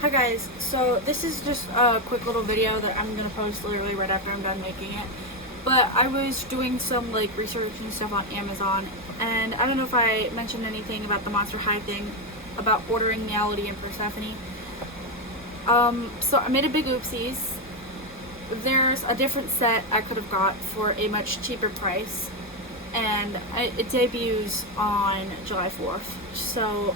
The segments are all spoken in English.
Hi guys, so this is just a quick little video that I'm gonna post literally right after I'm done making it. But I was doing some like research and stuff on Amazon, and I don't know if I mentioned anything about the Monster High thing about ordering Meowlity and Persephone. So I made a big oopsies. There's a different set I could have got for a much cheaper price, and it debuts on July 4th. So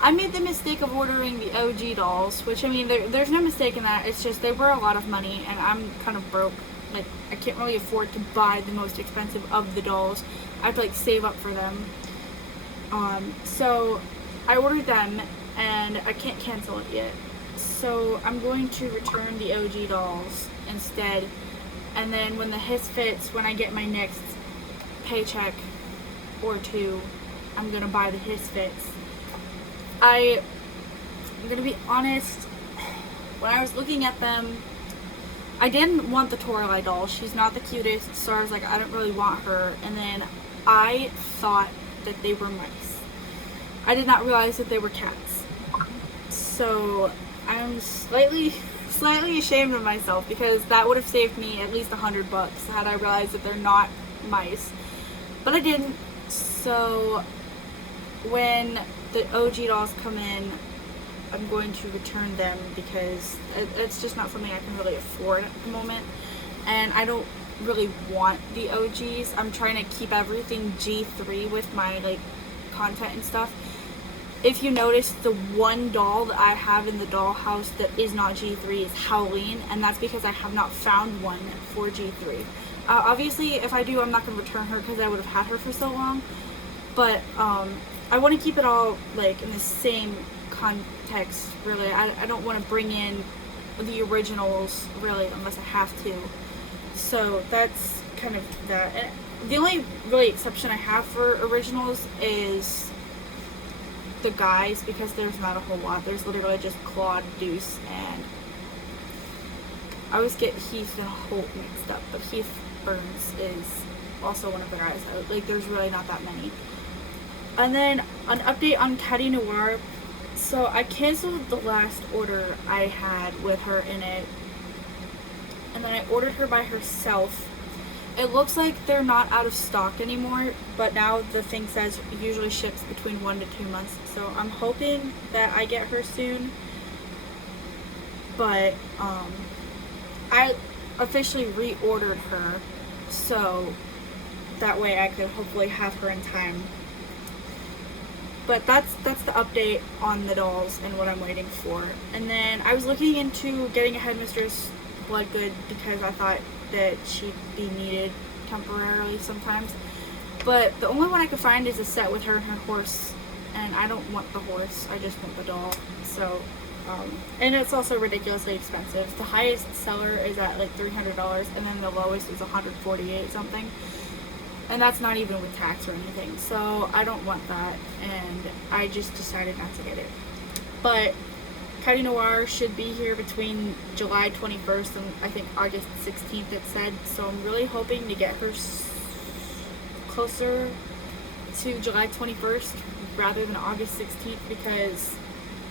I made the mistake of ordering the OG dolls, which I mean, there's no mistake in that. It's just they were a lot of money, and I'm kind of broke. Like, I can't really afford to buy the most expensive of the dolls. I have to like save up for them. So I ordered them, and I can't cancel it yet. So I'm going to return the OG dolls instead, and then when the Hiss fits, when I get my next paycheck or two, I'm gonna buy the Hiss fits. I'm gonna be honest, when I was looking at them, I didn't want the Toralei doll. She's not the cutest, so I was like, I don't really want her. And then I thought that they were mice. I did not realize that they were cats. So I'm slightly ashamed of myself, because that would have saved me at least $100 had I realized that they're not mice. But I didn't. So when the OG dolls come in, I'm going to return them because it's just not something I can really afford at the moment, and I don't really want the OGs. I'm trying to keep everything G3 with my like content and stuff. If you notice, the one doll that I have in the dollhouse that is not G3 is Howleen, and that's because I have not found one for G3. Obviously, if I do, I'm not going to return her because I would have had her for so long, but I want to keep it all like in the same context, really. I don't want to bring in the originals, really, unless I have to. So that's kind of that. And the only really exception I have for originals is the guys, because there's not a whole lot. There's literally just Claude, Deuce, and I always get Heath and Holt mixed up, but Heath Burns is also one of the guys. Like, there's really not that many. And then an update on Caddy Noir. So I canceled the last order I had with her in it, and then I ordered her by herself. It looks like they're not out of stock anymore, but now the thing says it usually ships between 1 to 2 months. So I'm hoping that I get her soon. But I officially reordered her, so that way I could hopefully have her in time. But that's the update on the dolls and what I'm waiting for. And then I was looking into getting a Headmistress Bloodgood because I thought that she'd be needed temporarily sometimes. But the only one I could find is a set with her and her horse, and I don't want the horse, I just want the doll. So, and it's also ridiculously expensive. The highest seller is at like $300, and then the lowest is $148 something. And that's not even with tax or anything. So I don't want that, and I just decided not to get it. But Caddy Noir should be here between July 21st and I think August 16th, it said. So I'm really hoping to get her closer to July 21st rather than August 16th, because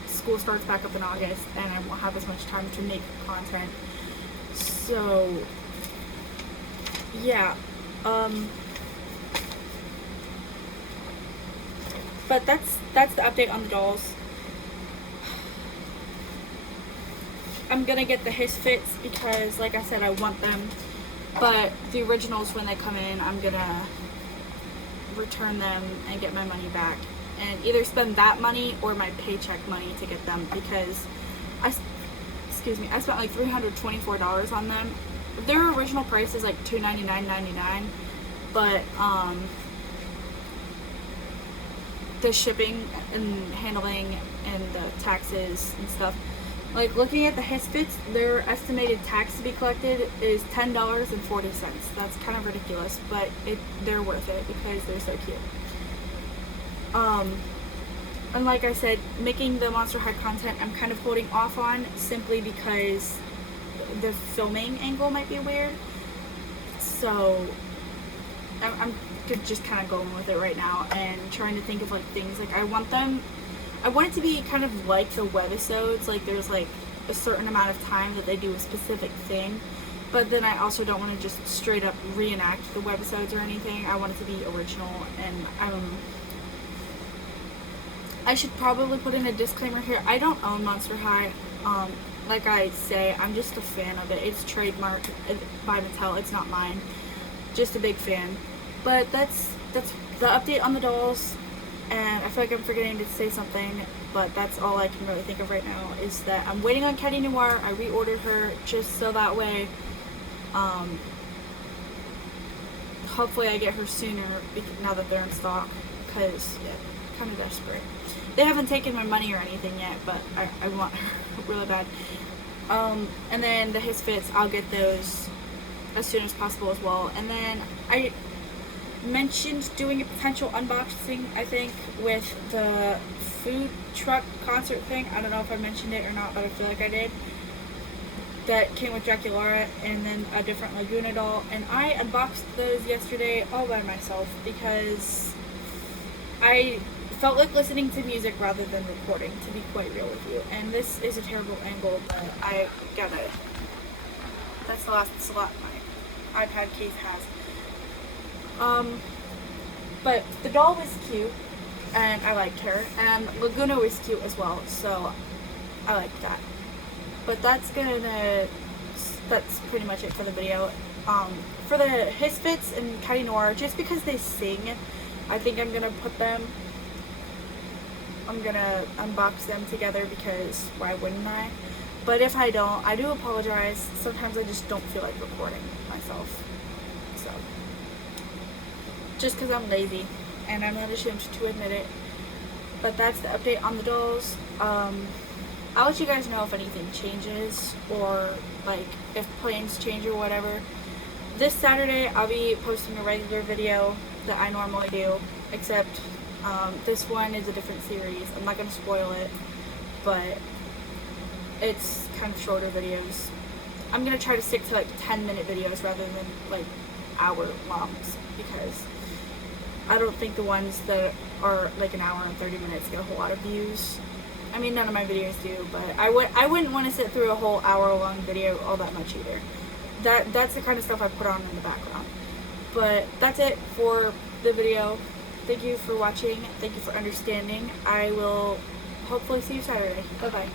school starts back up in August and I won't have as much time to make content. So yeah, but that's the update on the dolls. I'm gonna get the Hiss fits because, like I said, I want them. But the originals, when they come in, I'm gonna return them and get my money back, and either spend that money or my paycheck money to get them, because I spent like $324 on them. Their original price is like $299.99, but the shipping and handling and the taxes and stuff, like looking at the Hiss fits, their estimated tax to be collected is $10.40. That's kind of ridiculous, but they're worth it because they're so cute. And like I said, making the Monster High content I'm kind of holding off on simply because the filming angle might be weird. So I'm just kind of going with it right now and trying to think of like things like I want I want it to be kind of like the webisodes, like there's like a certain amount of time that they do a specific thing, but then I also don't want to just straight up reenact the webisodes or anything. I want it to be original, and I should probably put in a disclaimer here. I don't own Monster High. Like I say, I'm just a fan of it. It's trademarked by Mattel. It's not mine. Just a big fan. But that's the update on the dolls. And I feel like I'm forgetting to say something, but that's all I can really think of right now, is that I'm waiting on Caddy Noir. I reordered her just so that way, hopefully I get her sooner now that they're in stock, because yeah, kind of desperate. They haven't taken my money or anything yet, but I want her really bad. And then the His Fits, I'll get those as soon as possible as well. And then I mentioned doing a potential unboxing, I think, with the food truck concert thing. I don't know if I mentioned it or not, but I feel like I did. That came with Draculaura and then a different Laguna doll, and I unboxed those yesterday all by myself because I felt like listening to music rather than recording, to be quite real with you. And this is a terrible angle, but I gotta, that's the last slot my iPad case has. But the doll was cute, and I liked her, and Laguna was cute as well, so I liked that. But that's pretty much it for the video. For the His Fits and Caddy Noir, just because they sing, I think I'm gonna unbox them together, because why wouldn't I? But if I don't, I do apologize. Sometimes I just don't feel like recording myself. So, just because I'm lazy, and I'm not ashamed to admit it. But that's the update on the dolls. I'll let you guys know if anything changes, or like if plans change or whatever. This Saturday I'll be posting a regular video that I normally do, except this one is a different series. I'm not going to spoil it, but it's kind of shorter videos. I'm going to try to stick to like 10-minute videos rather than like hour longs, because I don't think the ones that are like an hour and 30 minutes get a whole lot of views. I mean, none of my videos do, but I wouldn't want to sit through a whole hour-long video all that much either. That's the kind of stuff I put on in the background. But that's it for the video. Thank you for watching. Thank you for understanding. I will hopefully see you Saturday. Bye-bye.